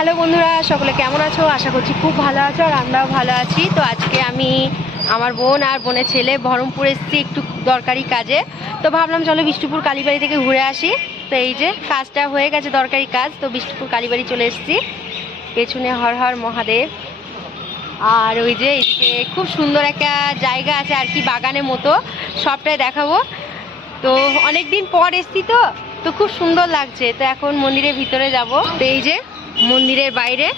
Hello বন্ধুরা, সকলে কেমন আছো? আশা করছি খুব ভালো আছো আর আমরাও ভালো আছি। তো আজকে আমি আমার বোন আর বোনের ছেলে বহরমপুর এসেছি একটু দরকারি কাজে। তো ভাবলাম চলো বিষ্ণুপুর কালীবাড়ি থেকে ঘুরে আসি। তো এই যে কাজটা হয়ে গেছে দরকারি কাজ, তো বিষ্ণুপুর কালীবাড়ি চলে এসেছি। পেছনে হর হর মহাদেব। আর ওই যে এদিকে খুব সুন্দর একটা জায়গা আছে আর কি বাগানের মতো। সবটাই দেখাবো। তো অনেক দিন পর এসছি তো তো খুব সুন্দর লাগছে। তো এখন মন্দিরের ভিতরে যাব। তো এই যে মন্দিরের বাইরে।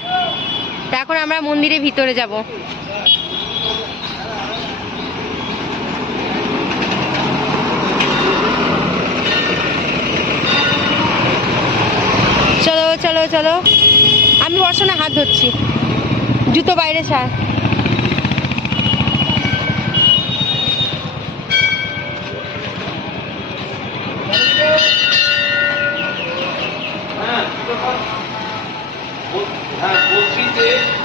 এখন আমরা মন্দিরের ভিতরে যাব। চলো চলো চলো। আমি বর্ষণে হাত ধরছি। জুতো বাইরে ছাড় হ্যাঁ বলছি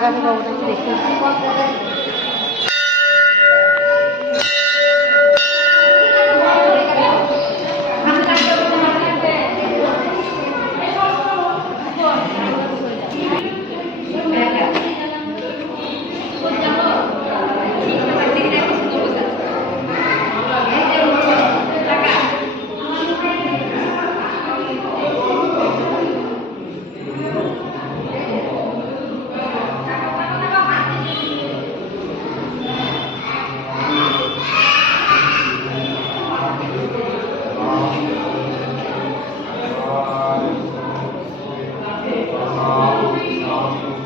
দোকানে এসেছে বাড়িতে করে Amen.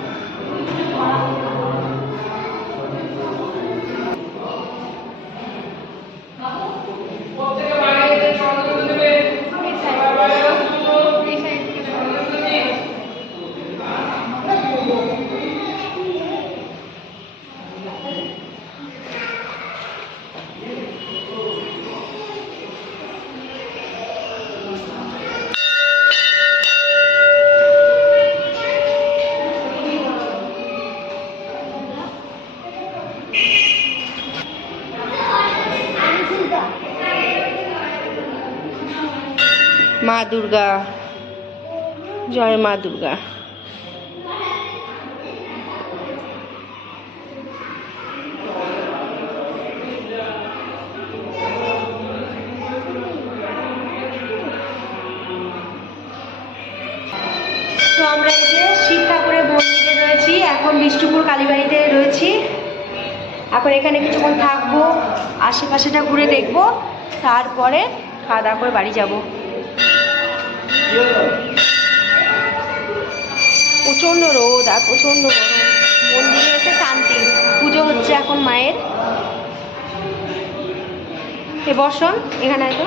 মা দুর্গা। জয় মা দুর্গা। রয়েছি, এখন কালীবাড়িতে রয়েছি। এখন এখানে কিছুক্ষণ থাকব, আশেপাশেটা ঘুরে দেখব, তারপরে খাওয়া দাওয়া করে বাড়ি যাব। প্রচণ্ড রোদ আর প্রচণ্ড গরম। মন্দিরে এসে শান্তি। পুজো হচ্ছে এখন মায়ের। এ বসন এখানে তো।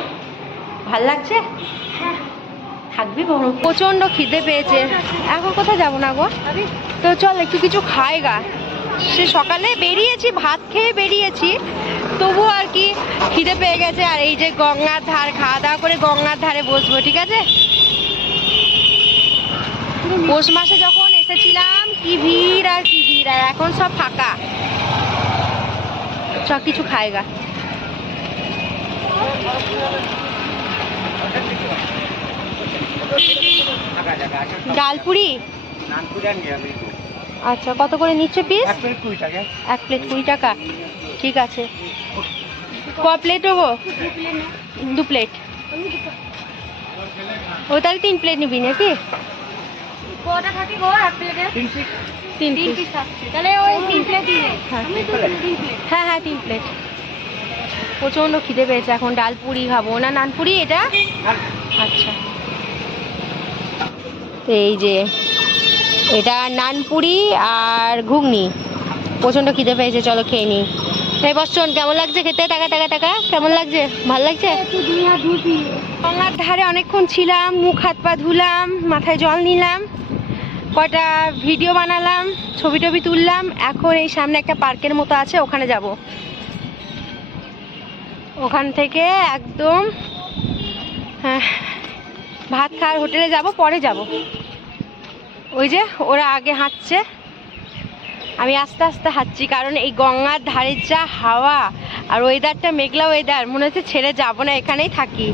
ভালো লাগছে? থাকবি বরং প্রচণ্ড খিদে পেয়েছে। এখন কোথায় যাব না গো? তো চল একটু কিছু খাই গা। সে সকালে বেরিয়েছি ভাত খেয়ে বেরিয়েছি। তবু আর কি খিদে পেয়ে গেছে। আর এই যে গঙ্গার ধার খাওয়া দাওয়া করে গঙ্গার ধারে বসবো ঠিক আছে? পৌষ মাসে যখন এসেছিলাম কি ভিড় আর কি ভিড় আর এখন সব ফাঁকা। সব কিছু খায়গা। ডালপুরি? আচ্ছা কত করে নিচ্ছে পিস এক প্লেট কুড়ি টাকা। ঠিক আছে। ক প্লেট হব? দু প্লেট ও তাহলে তিন প্লেট নিবি নাকি? কটা থাকে গো এক প্লেটে তিন তিন পিস পিস তাহলে ওই তিন প্লেট হ্যাঁ। আমি তো তিন প্লেট হ্যাঁ হ্যাঁ তিন প্লেট প্রচণ্ড খিদে পেয়েছে এখন ডাল পুরি খাব। না নানপুরি এটা? আচ্ছা। এই যে এটা নানপুরি আর ঘুগনি। প্রচণ্ড খিদে পেয়েছে চলো খেয়ে নিই। এই বর্ষণ কেমন লাগছে খেতে? টাকা টাকা টাকা। কেমন লাগছে? ভালো লাগছে? গঙ্গার ধারে অনেকক্ষণ ছিলাম মুখ হাত পা ধুলাম মাথায় জল নিলাম। কয়টা ভিডিও বানালাম ছবি টবি তুললাম এখন এই সামনে একটা পার্কের মতো আছে ওখানে যাব। ওখান থেকে একদম হ্যাঁ, ভাত খাওয়ার হোটেলে যাব পরে যাব। ওই যে ওরা আগে হাঁটছে। আমি আস্তে আস্তে হাঁটছি কারণ এই গঙ্গার ধারের যা হাওয়া আর ওয়েদারটা মেঘলা ওয়েদার মনে হচ্ছে ছেড়ে যাব না এখানেই থাকি।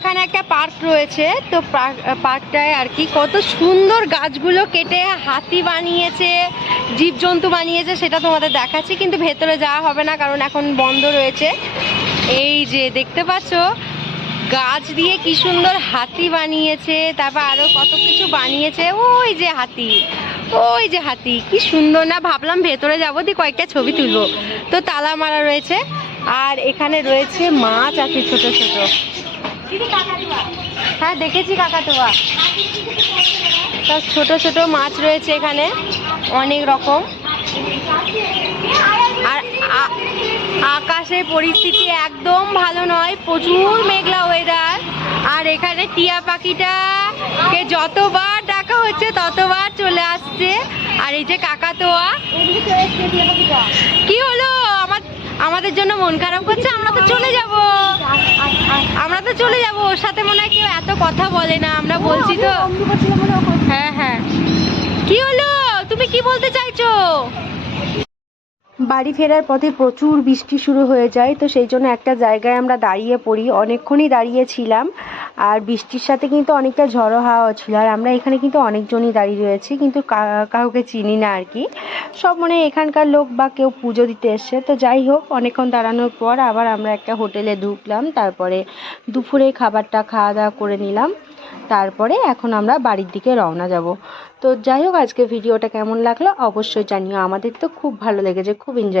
এখানে একটা পার্ক রয়েছে, তো পার্ক- পার্কটায় আর কি কত সুন্দর গাছগুলো কেটে হাতি বানিয়েছে, জীবজন্তু বানিয়েছে, সেটা তোমাদের দেখাচ্ছি, কিন্তু ভেতরে যাওয়া হবে না, কারণ এখন বন্ধ রয়েছে। এই যে দেখতে পাচ্ছ, গাছ দিয়ে কি সুন্দর হাতি বানিয়েছে, তারপর আরও কত কিছু বানিয়েছে, ওই যে হাতি, ওই যে হাতি, কি সুন্দর না, ভাবলাম ভেতরে যাব, দিয়ে কয়েকটা ছবি তুলবো। তো তালা মারা রয়েছে, আর এখানে রয়েছে মাছ আছে ছোট ছোট। হ্যাঁ দেখেছি কাকাতুয়া। তা ছোট ছোট মাছ রয়েছে এখানে, অনেক রকম। আর আকাশের পরিস্থিতি একদম ভালো নয়, প্রচুর মেঘলা ওয়েদার আর এখানে টিয়া পাখিটাকে যতবার ডাকা হচ্ছে, ততবার চলে আসছে। আর এই যে কাকাতোয়া, কি হলো? আমার, আমাদের জন্য মন খারাপ করছে, আমরা তো চলে যাব। ওর সাথে মনে হয় কেউ এত কথা বলে না আমরা বলছি তো। হ্যাঁ হ্যাঁ। কি হলো? তুমি কি বলতে চাইছো? বাড়ি ফেরার পথে প্রচুর বৃষ্টি শুরু হয়ে যায়, তো সেই জন্য একটা জায়গায় আমরা দাঁড়িয়ে পড়ি। অনেকক্ষণই দাঁড়িয়েছিলাম আর বৃষ্টির সাথে কিন্তু অনেকটা ঝড়ো হাওয়া ছিল, আর আমরা এখানে কিন্তু অনেকজনই দাঁড়িয়ে রয়েছি, কিন্তু কাউকে চিনি না আর কি। সব মনে এখানকার লোক বা কেউ পুজো দিতে এসছে, তো যাই হোক, অনেকক্ষণ দাঁড়ানোর পর আবার আমরা একটা হোটেলে ঢুকলাম, তারপরে দুপুরে খাবারটা খাওয়া দাওয়া করে নিলাম। তারপরে এখন আমরা বাড়ির দিকে রওনা যাব। তো যাই হোক, আজকে ভিডিওটা কেমন লাগল অবশ্যই জানিও। আমাদের তো খুব ভালো লেগেছে, খুব এনজয়